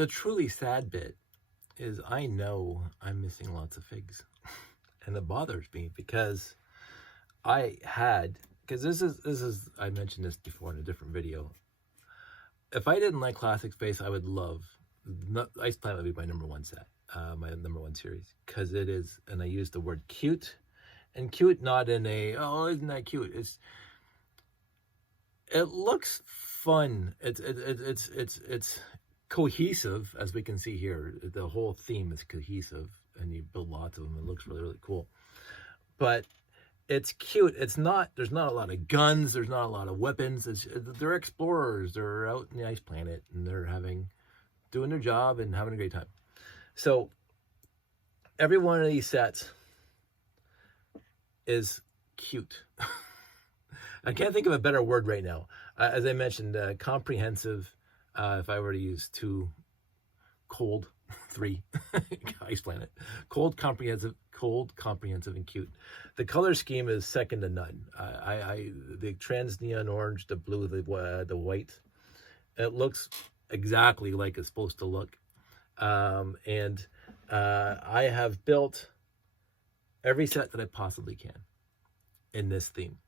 the truly sad bit is I know I'm missing lots of figs. And it bothers me because this is, I mentioned this before in a different video. If I didn't like Classic Space, I would love, Ice Planet would be my number one set, my number one series, because it is, and I use the word cute, and cute not in a, oh, isn't that cute? It looks fun. It's cohesive, as we can see here. The whole theme is cohesive, and you build lots of them. It looks really, really cool. But it's cute. It's not, there's not a lot of guns. There's not a lot of weapons. They're explorers. They're out in the ice planet, and they're doing their job and having a great time. So every one of these sets is cute. I can't think of a better word right now. As I mentioned, comprehensive. If I were to use 2, cold, 3, Ice Planet, cold, comprehensive, and cute. The color scheme is second to none. The trans neon orange, the blue, the white. It looks exactly like it's supposed to look. I have built every set that I possibly can in this theme,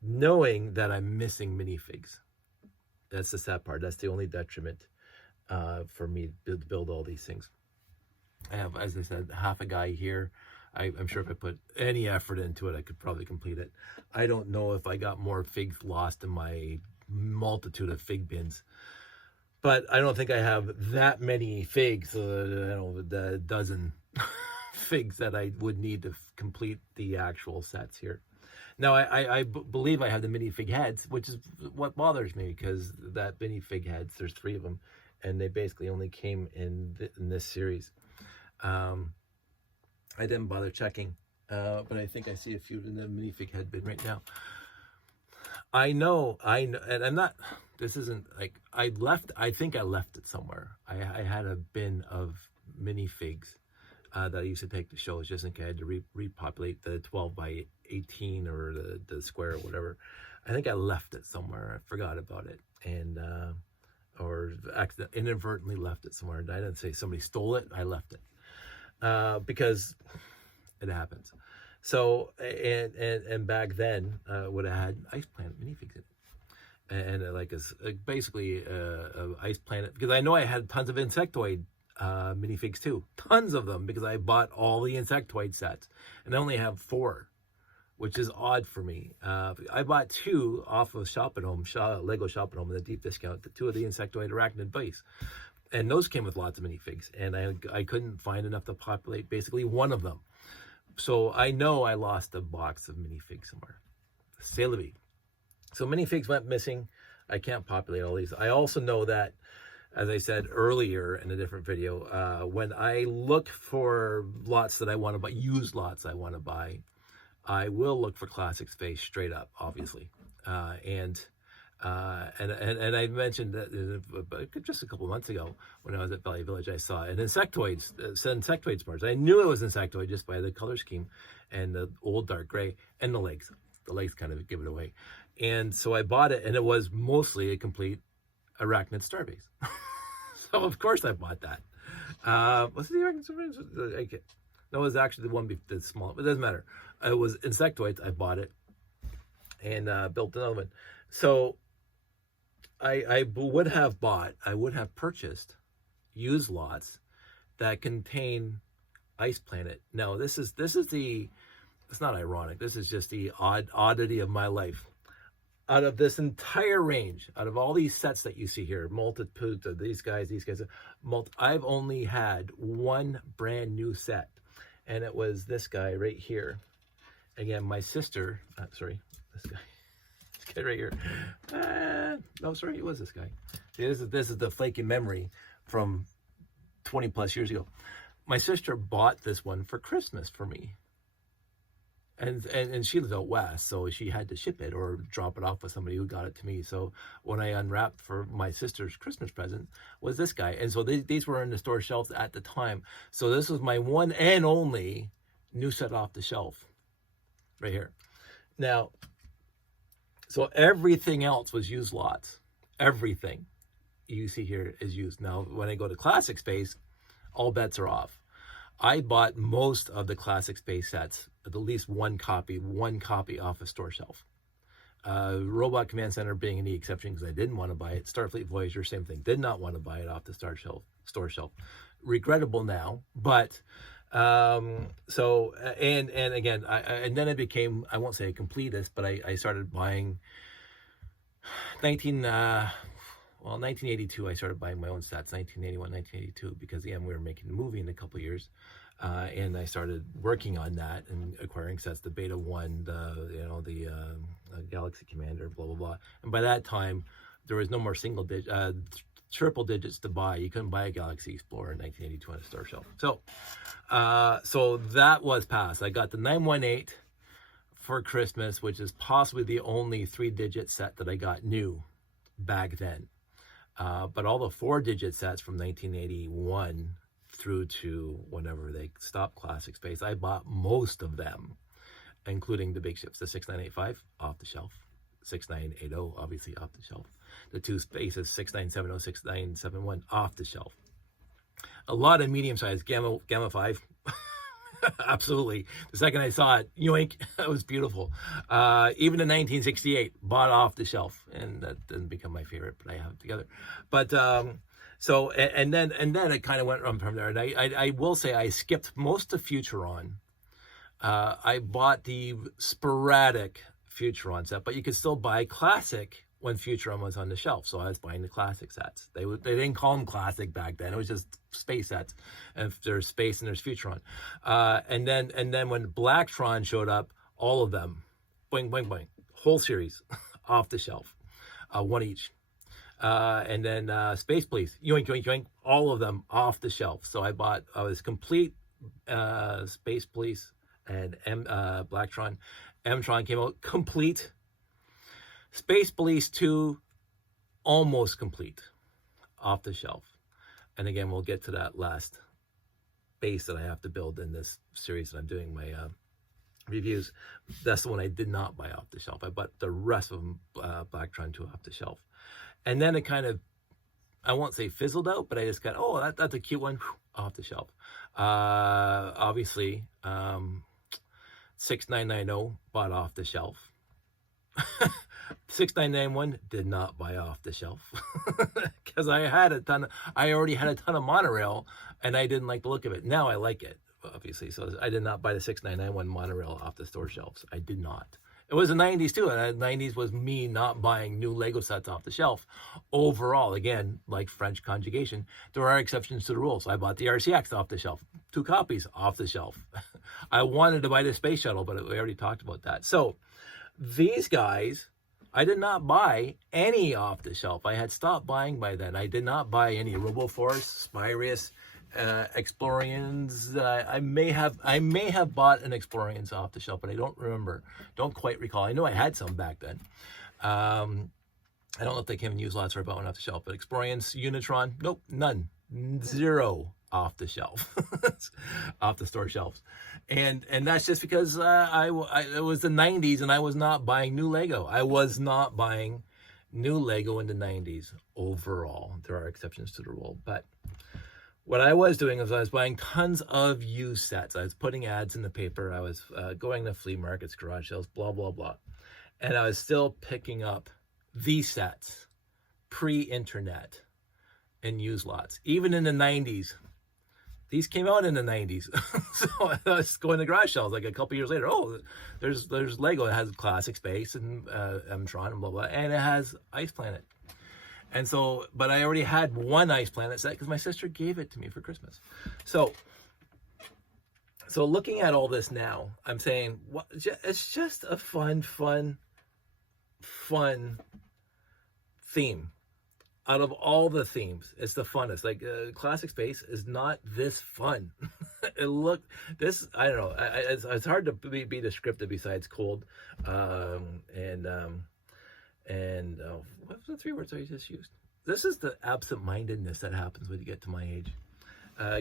knowing that I'm missing minifigs. That's the sad part. That's the only detriment for me to build all these things. I have, as I said, half a guy here. I'm sure if I put any effort into it, I could probably complete it. I don't know if I got more figs lost in my multitude of fig bins, but I don't think I have that many figs, the dozen figs that I would need to complete the actual sets here. Now, I believe I have the minifig heads, which is what bothers me, because that minifig heads, there's 3 of them, and they basically only came in this series. I didn't bother checking, but I think I see a few in the minifig head bin right now. I know, and I'm not, this isn't like, I think I left it somewhere. I had a bin of minifigs that I used to take to shows just in case I had to repopulate the 12 by 18 or the square or whatever. I think I left it somewhere. I forgot about it, and or inadvertently left it somewhere. I didn't say somebody stole it. I left it because it happens. So and back then would have had Ice Planet minifigs in it, and like basically Ice Planet, because I know I had tons of Insectoid minifigs too, tons of them, because I bought all the Insectoid sets, and I only have 4, which is odd for me. I bought 2 off of Lego Shop at Home with a deep discount, 2 of the Insectoid Arachnid Base, and those came with lots of minifigs, and I couldn't find enough to populate basically one of them. So I know I lost a box of minifigs somewhere. C'est la vie. So minifigs went missing. I can't populate all these. I also know that, as I said earlier in a different video, when I look for lots that I want to buy, used lots I want to buy, I will look for Classic Space straight up, obviously. And I mentioned that just a couple of months ago when I was at Valley Village, I saw an Insectoid Mars. I knew it was Insectoid just by the color scheme and the old dark gray and the legs. The legs kind of give it away. And so I bought it, and it was mostly a complete Arachnid Starbase. So of course I bought that. Was it the Arachnid Starbase? No, it was actually the one that's small, but it doesn't matter. It was Insectoids. I bought it and built another one. So I would have purchased used lots that contain Ice Planet. Now it's not ironic. This is just the oddity of my life. Out of this entire range, out of all these sets that you see here, multitudes of these guys, I've only had 1 brand new set, and it was this guy right here. Again, my sister, this guy right here. No, sorry, it was this guy. This is the flaky memory from 20 plus years ago. My sister bought this one for Christmas for me. And she lives out west, so she had to ship it or drop it off with somebody who got it to me. So when I unwrapped for my sister's Christmas present was this guy. And so these were in the store shelves at the time. So this was my one and only new set off the shelf right here. Now, so everything else was used lots. Everything. you see here is used. Now, when I go to Classic Space, all bets are off. I bought most of the Classic Space sets, at least one copy off a store shelf. Robot Command Center being the exception because I didn't want to buy it. Starfleet Voyager, same thing. Did not want to buy it off the store shelf. Regrettable now, but so and again, and then I became, I won't say a completist, but I started buying 1982. I started buying my own sets, 1981, 1982, because again, we were making a movie in a couple of years. And I started working on that and acquiring sets, the Beta 1, the Galaxy Commander, blah, blah, blah. And by that time, there was no more triple digits to buy. You couldn't buy a Galaxy Explorer in 1982 on a store shelf. So that was past. I got the 918 for Christmas, which is possibly the only 3-digit set that I got new back then. But all the 4-digit sets from 1981 through to whenever they stopped Classic Space, I bought most of them, including the big ships, the 6985 off the shelf, 6980 obviously off the shelf, the 2 spaces 6970, 6971 off the shelf, a lot of medium-sized Gamma 5. Absolutely. The second I saw it, yoink, it was beautiful. Even the 1968 bought off the shelf, and that didn't become my favorite, but I have it together. But so and then it kind of went on from there. And I will say I skipped most of Futuron. I bought the sporadic Futuron set, but you could still buy Classic when Futuron was on the shelf. So I was buying the Classic sets. They didn't call them Classic back then. It was just space sets. And there's space and there's Futuron. And then when Blacktron showed up, all of them, boing, boing, boing, whole series off the shelf, one each. And then Space Police, yoink, yoink, yoink, all of them off the shelf. So I was complete Space Police and Blacktron. M-Tron came out complete. Space Police 2, almost complete, off the shelf. And again, we'll get to that last base that I have to build in this series that I'm doing my reviews. That's the one I did not buy off the shelf. I bought the rest of them, Blacktron 2, off the shelf. And then it kind of, I won't say fizzled out, but I just got, oh, that's a cute one, off the shelf. Obviously, 6990 bought off the shelf. 6991 did not buy off the shelf because I already had a ton of monorail and I didn't like the look of it. Now I like it, obviously. So I did not buy the 6991 monorail off the store shelves. I did not. It was the 90s too, and the 90s was me not buying new Lego sets off the shelf. Overall, again, like French conjugation, there are exceptions to the rule. So I bought the RCX off the shelf, 2 copies off the shelf. I wanted to buy the Space Shuttle, but we already talked about that. So these guys, I did not buy any off the shelf. I had stopped buying by then. I did not buy any RoboForce, Spirius, Explorians. I may have bought an Explorians off the shelf, but I don't remember. Don't quite recall. I know I had some back then. I don't know if they came in used lots or I bought one off the shelf. But Explorians, Unitron, nope, none, 0 off the shelf, off the store shelves. And that's just because it was the 90s and I was not buying new Lego. I was not buying new Lego in the 90s overall. There are exceptions to the rule, but what I was doing is I was buying tons of used sets. I was putting ads in the paper. I was going to flea markets, garage sales, blah, blah, blah. And I was still picking up these sets pre-internet and used lots. Even in the 90s, these came out in the 90s. So I was going to garage sales like a couple years later. Oh, there's Lego. It has Classic Space and M-Tron and blah, blah. And it has Ice Planet. And so, but I already had one Ice Planet set because my sister gave it to me for Christmas. So looking at all this now, I'm saying, it's just a fun theme. Out of all the themes, it's the funnest. Like Classic Space is not this fun. I don't know. It's hard to be descriptive besides cold. What's the 3 words I just used? This is the absent-mindedness that happens when you get to my age.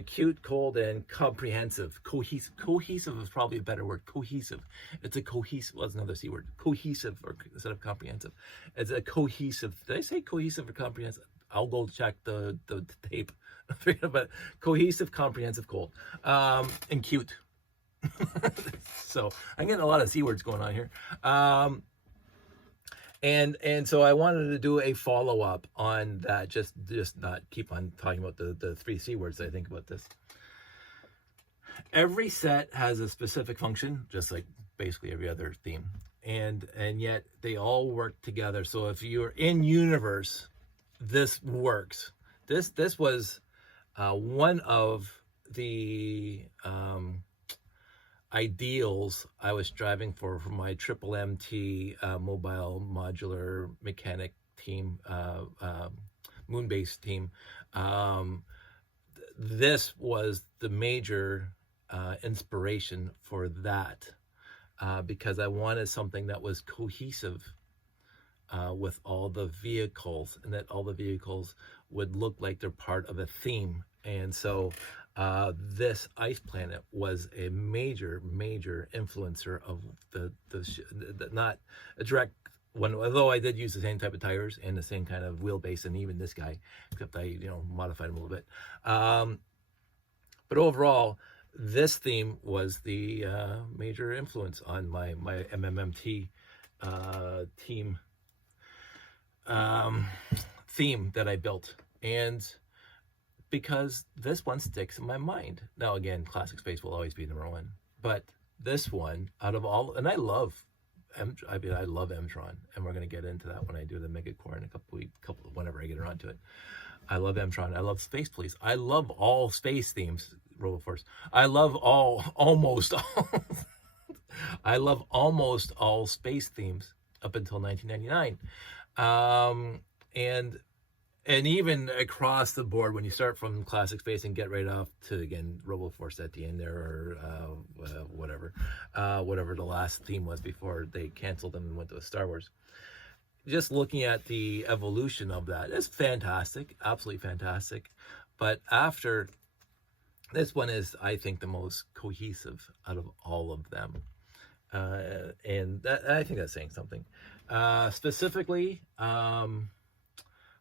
Cute, cold, and comprehensive. Cohesive is probably a better word. Cohesive. It's a cohesive. Well, that's another C word. Cohesive instead of comprehensive. It's a cohesive. Did I say cohesive or comprehensive? I'll go check the tape. But cohesive, comprehensive, cold, and cute. So I'm getting a lot of C words going on here. And so I wanted to do a follow-up on that, just not keep on talking about the three C words that I think about this. Every set has a specific function, just like basically every other theme, and yet they all work together. So if you're in universe, this works. This was one of the ideals I was striving for my triple MT mobile modular mechanic team, moon-based team. This was the major inspiration for that, because I wanted something that was cohesive with all the vehicles, and that all the vehicles would look like they're part of a theme. And so this ice planet was a major influencer of the not a direct one, although I did use the same type of tires and the same kind of wheelbase, and even this guy, except I modified him a little bit. But overall, this theme was the major influence on my MMMT team theme that I built, and because this one sticks in my mind. Now again, Classic Space will always be number one, but this one out of all, and I love M-Tron, and we're going to get into that when I do the Mega Core in a couple whenever I get around to it. I love M-Tron. I love Space Police. I love all space themes. RoboForce. I love almost all. I love almost all space themes up until 1999, and even across the board, when you start from Classic Space and get right off to, again, RoboForce at the end there, or whatever the last theme was before they canceled them and went to Star Wars. Just looking at the evolution of that, it's fantastic, absolutely fantastic. But after, this one is, I think, the most cohesive out of all of them. And I think that's saying something. Specifically,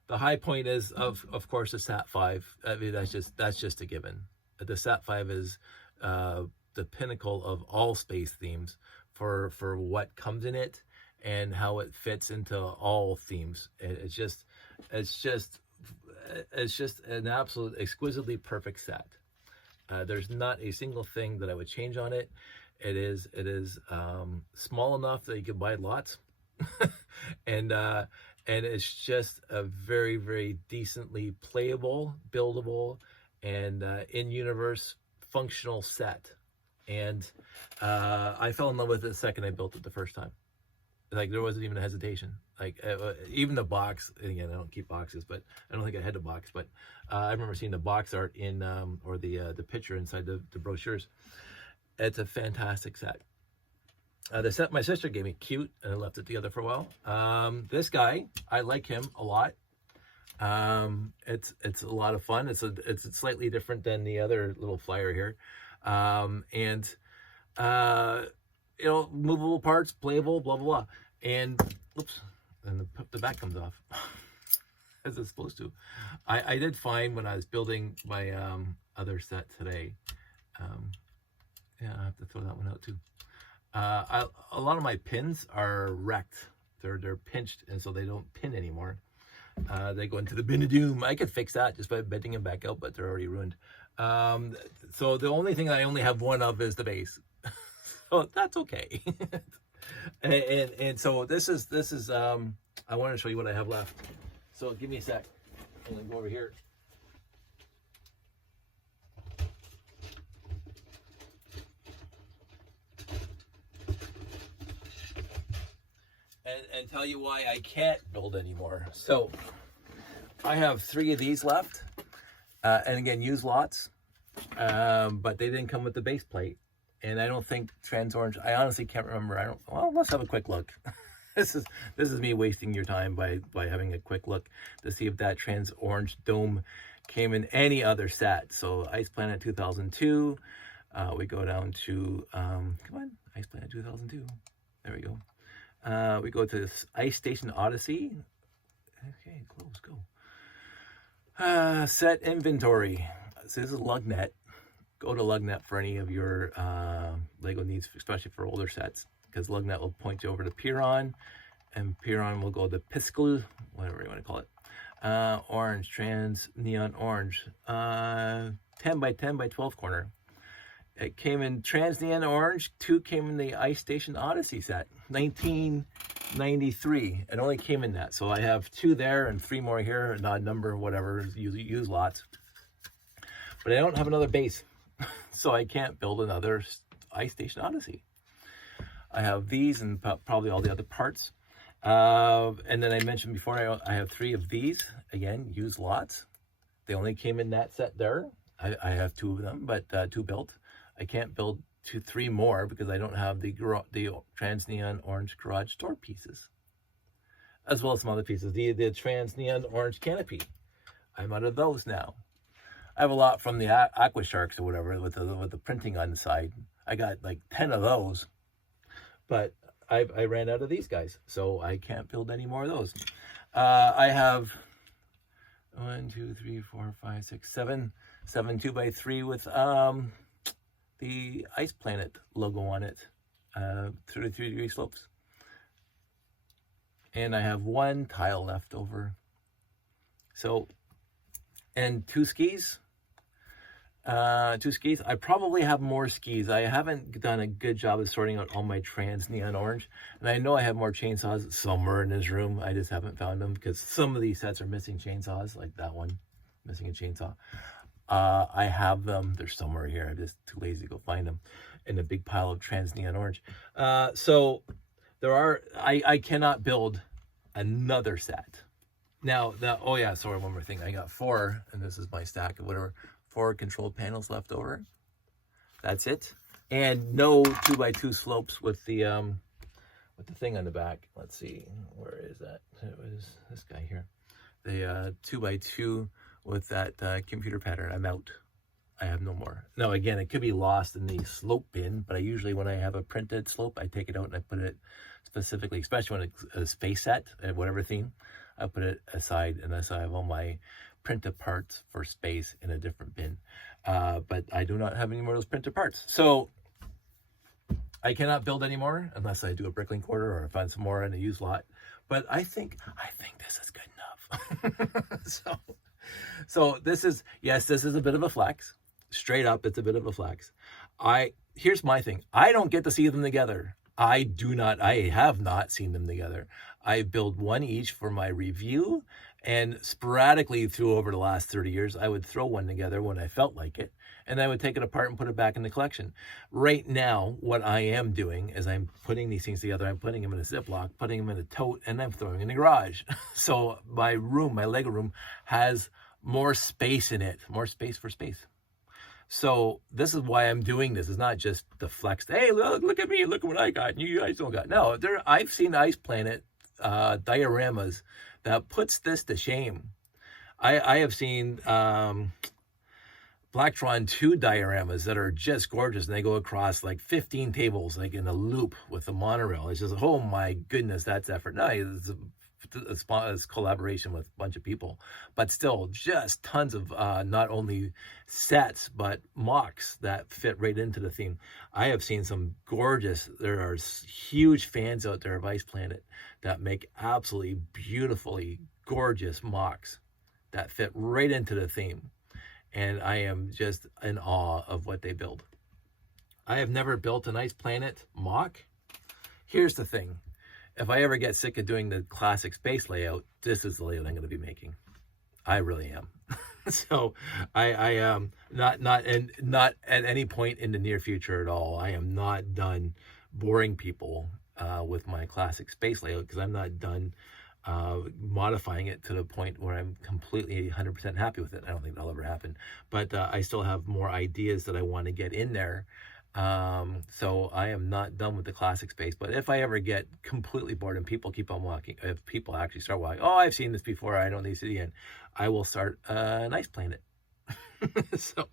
the high point is, of course, the Sat-5. I mean, that's just a given. The Sat-5 is the pinnacle of all space themes for what comes in it and how it fits into all themes. It's just an absolute exquisitely perfect set. There's not a single thing that I would change on it. It is small enough that you can buy lots, and it's just a very decently playable, buildable, and in-universe functional set. And I fell in love with it the second I built it the first time. Like, there wasn't even a hesitation. Like, even the box, and again, I don't keep boxes, but I don't think I had a box, but I remember seeing the box art in, or the picture inside the brochures. It's a fantastic set. The set my sister gave me, cute, and I left it together for a while. This guy, I like him a lot. It's a lot of fun. It's slightly different than the other little flyer here. Movable parts, playable, blah, blah, blah. And, oops, and the back comes off, as it's supposed to. I did find when I was building my other set today, yeah, I have to throw that one out too. A lot of my pins are wrecked. They're pinched, and so they don't pin anymore. They go into the bin of doom. I could fix that just by bending them back out, but they're already ruined. So the only thing I only have one of is the base. So that's okay. and so this is I want to show you what I have left. So give me a sec. I'm gonna go over here. And tell you why I can't build anymore. So I have 3 of these left, and again, used lots, but they didn't come with the base plate. And I don't think Trans Orange, I honestly can't remember. Well, let's have a quick look. This is me wasting your time by having a quick look to see if that Trans Orange dome came in any other set. So Ice Planet 2002, we go down to, come on, Ice Planet 2002, there we go. We go to this Ice Station Odyssey. Okay, close, go. Set inventory. So this is LugNet. Go to LugNet for any of your Lego needs, especially for older sets, because LugNet will point you over to Piron, and Piron will go to Piscal, whatever you want to call it. Orange, trans, neon orange, 10 by 10 by 12 corner. It came in trans neon orange. 2 came in the Ice Station Odyssey set, 1993. It only came in that. So I have 2 there and 3 more here, an odd number, whatever, use lots. But I don't have another base, so I can't build another Ice Station Odyssey. I have these and probably all the other parts. And then I mentioned before, I have 3 of these. Again, use lots. They only came in that set there. I have 2 of them, but 2 built. I can't build 3 more because I don't have the trans neon orange garage door pieces, as well as some other pieces. The trans neon orange canopy, I'm out of those now. I have a lot from the Aqua Sharks or whatever with the printing on the side. I got like 10 of those, but I ran out of these guys, so I can't build any more of those. I have 1, 2, 3, 4, 5, 6, 7 2x3 with the Ice Planet logo on it, 33-degree slopes. And I have 1 tile left over. So, and 2 skis. 2 skis. I probably have more skis. I haven't done a good job of sorting out all my trans neon orange. And I know I have more chainsaws somewhere in this room. I just haven't found them because some of these sets are missing chainsaws, like that one, missing a chainsaw. I have them. They're somewhere here. I'm just too lazy to go find them in a big pile of trans neon orange. So there are, I cannot build another set. Now, oh yeah, sorry, one more thing. I got 4, and this is my stack of whatever, 4 controlled panels left over. That's it. And no 2x2 slopes with the thing on the back. Let's see, where is that? It was this guy here. The 2x2 with that computer pattern. I'm out. I have no more. Now, again, it could be lost in the slope bin, but I usually, when I have a printed slope, I take it out and I put it specifically, especially when it's a space set, whatever theme, I put it aside unless I have all my printed parts for space in a different bin. But I do not have any more of those printed parts. So I cannot build anymore unless I do a Bricklink quarter or find some more in a used lot. But I think this is good enough. So this is, yes, this is a bit of a flex. Straight up, it's a bit of a flex. Here's my thing. I don't get to see them together. I have not seen them together. I build 1 each for my review, and sporadically over the last 30 years, I would throw 1 together when I felt like it, and I would take it apart and put it back in the collection. Right now, what I am doing is I'm putting these things together. I'm putting them in a Ziploc, putting them in a tote, and I'm throwing them in the garage. So my Lego room, has more space in it, more space for space. So this is why I'm doing this. It's not just the flex. Hey, look at me. Look at what I got. And you guys don't got. No, I've seen Ice Planet dioramas that puts this to shame. I have seen Blacktron 2 dioramas that are just gorgeous, and they go across like 15 tables, like in a loop with a monorail. It's just, oh my goodness, that's effort. No, it's collaboration with a bunch of people, but still just tons of not only sets but mocks that fit right into the theme. I have seen some gorgeous, there are huge fans out there of Ice Planet that make absolutely beautifully gorgeous mocks that fit right into the theme, and I am just in awe of what they build. I have never built an Ice Planet mock. Here's the thing. If I ever get sick of doing the classic space layout, this is the layout I'm going to be making. I really am. So I am not at any point in the near future at all. I am not done boring people with my classic space layout, because I'm not done modifying it to the point where I'm completely 100% happy with it. I don't think that'll ever happen. But I still have more ideas that I want to get in there. So I am not done with the classic space, but if I ever get completely bored and people keep on walking, if people actually start walking, oh, I've seen this before, I don't need to see it again, I will start an Ice Planet. So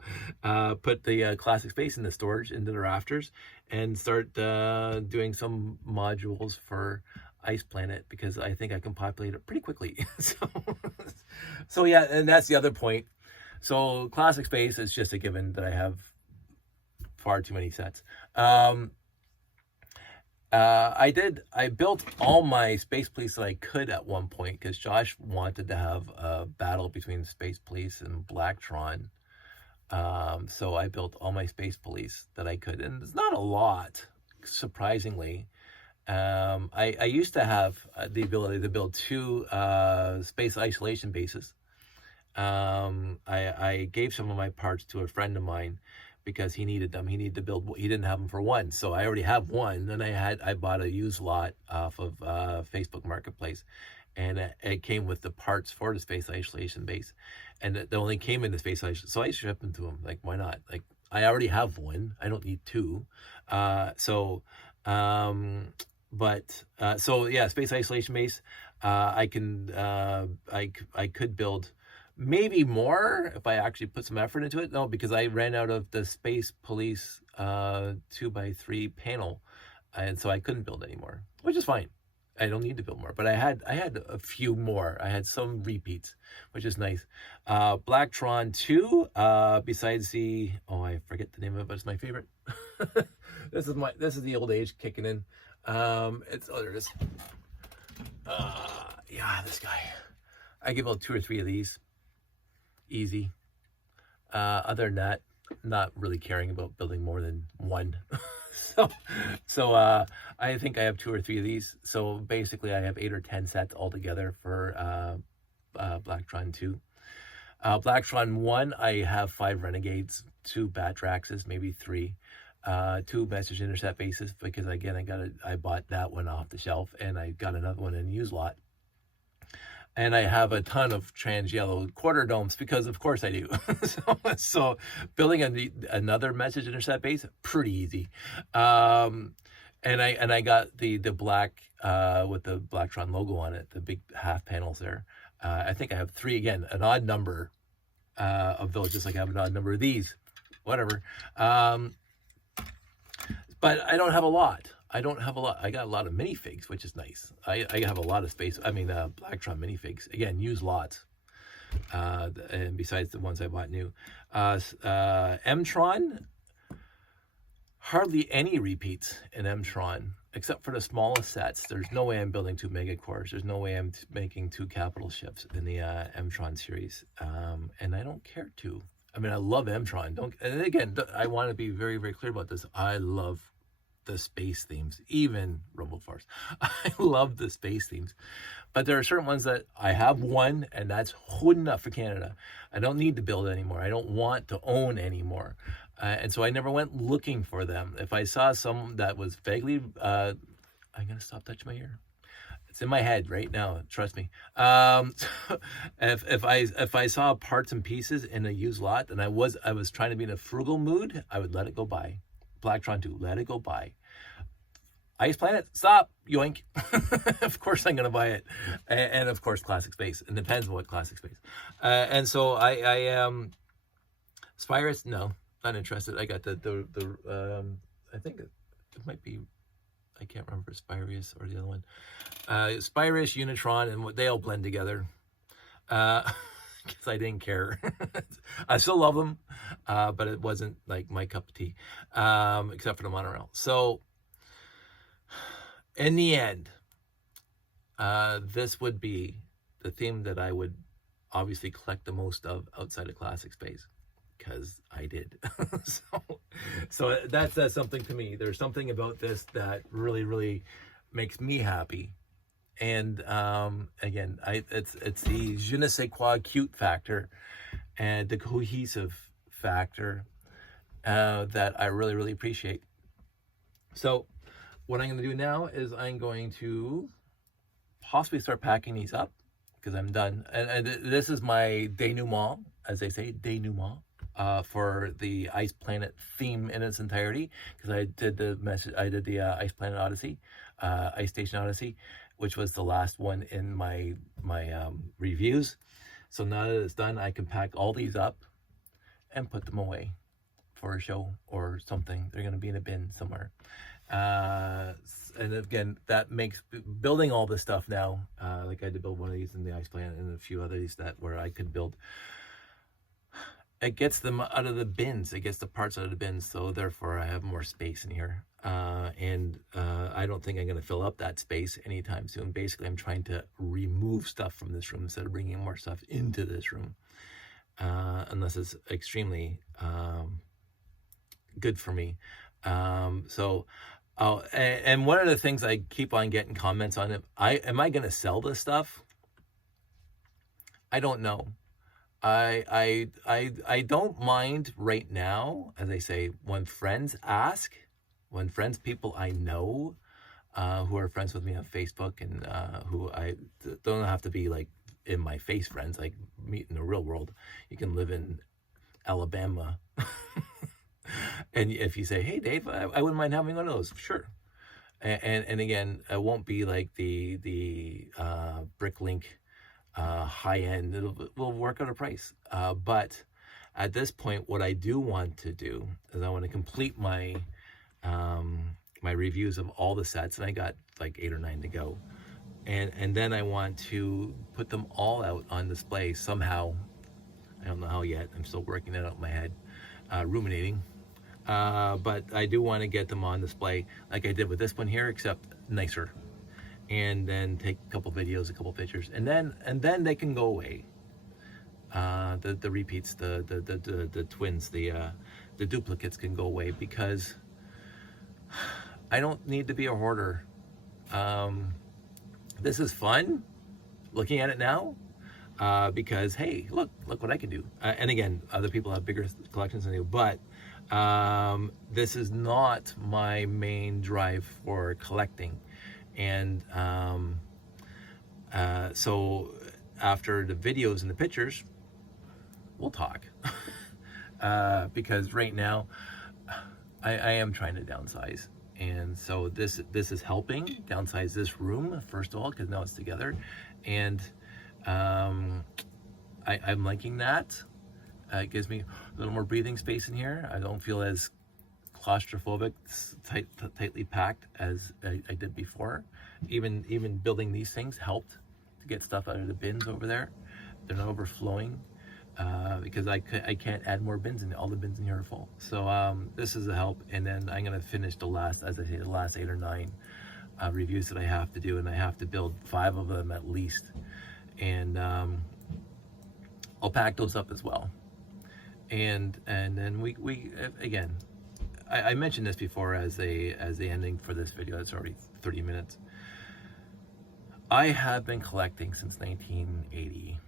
put the classic space in the storage into the rafters and start doing some modules for ice planet because I think I can populate it pretty quickly. So yeah, and that's the other point. So classic space is just a given that I have far too many sets. I built all my Space Police that I could at one point because Josh wanted to have a battle between Space Police and Blacktron. So I built all my Space Police that I could, and it's not a lot, surprisingly. I used to have the ability to build 2 space isolation bases. I gave some of my parts to a friend of mine because he needed them. He needed to build. He didn't have them for one, so I already have one. And I bought a used lot off of Facebook Marketplace, and it came with the parts for the space isolation base, and it only came in the space isolation. So I shipped them to him. Like, why not? Like, I already have one. I don't need 2. So yeah, space isolation base. I could build maybe more if I actually put some effort into it. No, because I ran out of the Space Police 2x3 panel, and so I couldn't build anymore, which is fine. I don't need to build more, but I had a few more. I had some repeats, which is nice. Blacktron 2, besides the I forget the name of it, but it's my favorite. This is the old age kicking in. There it is. Yeah, this guy. I give out 2 or 3 of these. Easy. Other than that, not really caring about building more than 1. so I think I have 2 or 3 of these. So basically I have 8 or 10 sets altogether for Blacktron 2. Blacktron 1, I have 5 Renegades, 2 Batraxes, maybe 3. 2 message intercept bases because again I bought that one off the shelf, and I got another one in used lot. And I have a ton of trans yellow quarter domes because of course I do. so building another message intercept base, pretty easy. And I got the black with the Blacktron logo on it, the big half panels there. I think I have 3, again, an odd number of those, just like I have an odd number of these, whatever. But I don't have a lot. I got a lot of minifigs, which is nice. I have a lot of space. Blacktron minifigs. Again, used lots. And besides the ones I bought new. M-Tron, hardly any repeats in M-Tron, except for the smallest sets. There's no way I'm building 2 Megacores. There's no way I'm making 2 capital ships in the M-Tron series. And I don't care to. I mean, I love M-Tron. And again, I want to be very, very clear about this. I love the space themes, even Rumble Force. I love the space themes. But there are certain ones that I have 1, and that's good enough for Canada. I don't need to build anymore. I don't want to own anymore. And so I never went looking for them. If I saw some that was vaguely... I'm going to stop touching my ear. It's in my head right now, trust me. If I saw parts and pieces in a used lot, and I was trying to be in a frugal mood, I would let it go by. Blacktron 2, let it go by. Ice Planet, stop, yoink. Of course I'm going to buy it. And of course Classic Space. It depends on what Classic Space. And so I Spyrus, no, not interested. I got the I think it might be, I can't remember Spyrus or the other one. Spyrus, Unitron, and they all blend together. Because I didn't care. I still love them, but it wasn't like my cup of tea, except for the monorail. So in the end, this would be the theme that I would obviously collect the most of outside of Classic Space, because I did. so that says something to me. There's something about this that really, really makes me happy. And again, it's the je ne sais quoi cute factor and the cohesive factor that I really, really appreciate. So what I'm going to do now is I'm going to possibly start packing these up because I'm done. And this is my denouement, as they say, denouement, for the Ice Planet theme in its entirety, because I did the Ice Planet Odyssey, Ice Station Odyssey, which was the last one in my reviews. So now that it's done, I can pack all these up and put them away for a show or something. They're going to be in a bin somewhere. And again, that makes building all this stuff now, like I had to build one of these in the ice plant and a few others that where I could build, it gets them out of the bins. It gets the parts out of the bins. So therefore I have more space in here. And I don't think I'm going to fill up that space anytime soon. Basically, I'm trying to remove stuff from this room instead of bringing more stuff into this room. Unless it's extremely good for me. And one of the things I keep on getting comments on, am I going to sell this stuff? I don't know. I don't mind right now, as I say, when friends ask, when friends, people I know, who are friends with me on Facebook and who I don't have to be like in my face friends, like meet in the real world. You can live in Alabama. And if you say, hey, Dave, I wouldn't mind having one of those, sure. And again, it won't be like the Bricklink high end. We'll work out a price. But at this point, what I do want to do is I want to complete my my reviews of all the sets, and I got like 8 or 9 to go. And then I want to put them all out on display somehow. I don't know how yet. I'm still working that out in my head, ruminating. But I do want to get them on display like I did with this one here, except nicer. And then take a couple videos, a couple pictures, and then they can go away. The repeats, the twins, the duplicates can go away because I don't need to be a hoarder. This is fun, looking at it now, because hey, look what I can do. And again, other people have bigger collections than you, but this is not my main drive for collecting. And so after the videos and the pictures, we'll talk. Because right now I am trying to downsize, and so this is helping downsize this room first of all, because now it's together, and I'm liking that. It gives me a little more breathing space in here. I don't feel as claustrophobic, tightly packed as I did before. Even building these things helped to get stuff out of the bins over there. They're not overflowing because I can't add more bins in. All the bins in here are full. So this is a help. And then I'm gonna finish the last, as I say, the last 8 or 9 reviews that I have to do, and I have to build 5 of them at least. And I'll pack those up as well. And then we again, I mentioned this before as the ending for this video. It's already 30 minutes. I have been collecting since 1980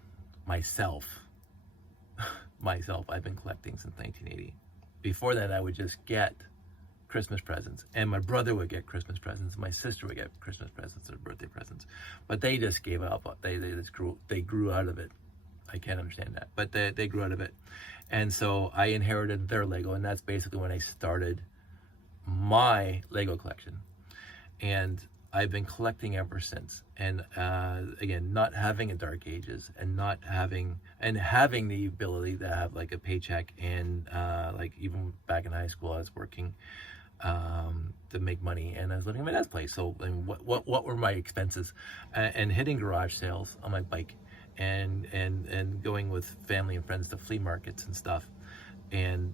myself. I've been collecting since 1980. Before that, I would just get Christmas presents, and my brother would get Christmas presents, my sister would get Christmas presents or birthday presents, but they just gave up. They grew out of it. I can't understand that, but they grew out of it. And so I inherited their Lego, and that's basically when I started my Lego collection. And I've been collecting ever since. And again, not having a Dark Ages and having the ability to have like a paycheck, and like even back in high school, I was working to make money, and I was living in my dad's place. So and what were my expenses? And hitting garage sales on my bike, and going with family and friends to flea markets and stuff, and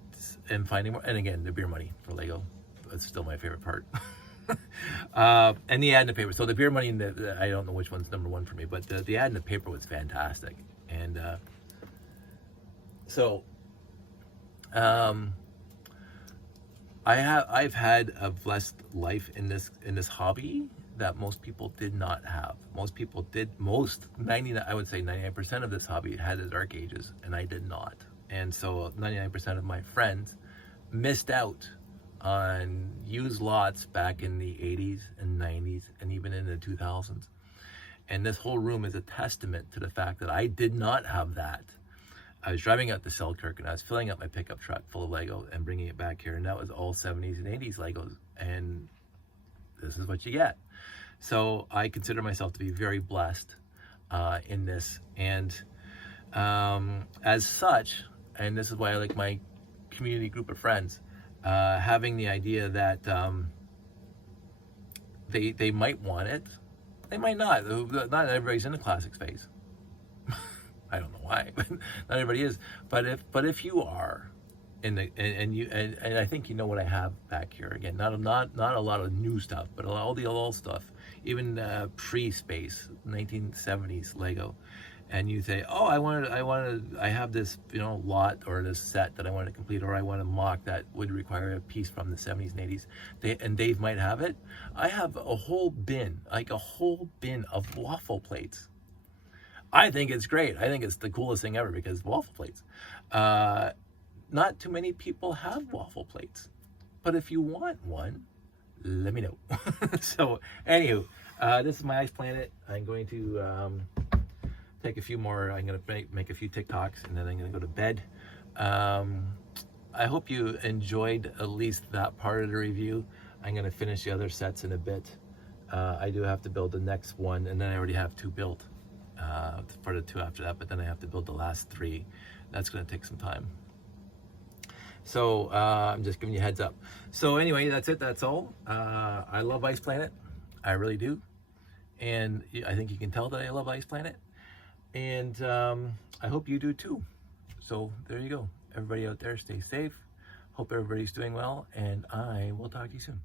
finding more. And again, the beer money for Lego, that's still my favorite part. And the ad in the paper. So the beer money, I don't know which one's number 1 for me, but the ad in the paper was fantastic. And so I've had a blessed life in this hobby that most people did not have. Most people did, 99, I would say 99% of this hobby had the Dark Ages, and I did not. And so 99% of my friends missed out on used lots back in the 80s and 90s and even in the 2000s. And this whole room is a testament to the fact that I did not have that. I was driving out to Selkirk, and I was filling up my pickup truck full of Lego and bringing it back here, and that was all 70s and 80s Legos, and this is what you get. So I consider myself to be very blessed in this, and as such, and this is why I like my community group of friends, having the idea that they might want it. They might not. Not everybody's in the classics phase. I don't know why, but not everybody is. But if you are, and I think you know what I have back here again. Not a lot of new stuff, but all the old stuff, even pre-space 1970s Lego. And you say, oh, I have this, lot or this set that I want to complete, or I want to mock that would require a piece from the 70s and 80s. And Dave might have it. I have a whole bin, like a whole bin of waffle plates. I think it's great. I think it's the coolest thing ever because waffle plates. Not too many people have waffle plates, but if you want one, let me know. So, anywho, this is my ice planet. I'm going to take a few more. I'm going to make a few TikToks, and then I'm going to go to bed. I hope you enjoyed at least that part of the review. I'm going to finish the other sets in a bit. I do have to build the next one, and then I already have 2 built for the 2 after that, but then I have to build the last 3. That's going to take some time. So I'm just giving you a heads up. So anyway, that's it. That's all. I love Ice Planet. I really do. And I think you can tell that I love Ice Planet. And I hope you do too. So there you go. Everybody out there, stay safe. Hope everybody's doing well. And I will talk to you soon.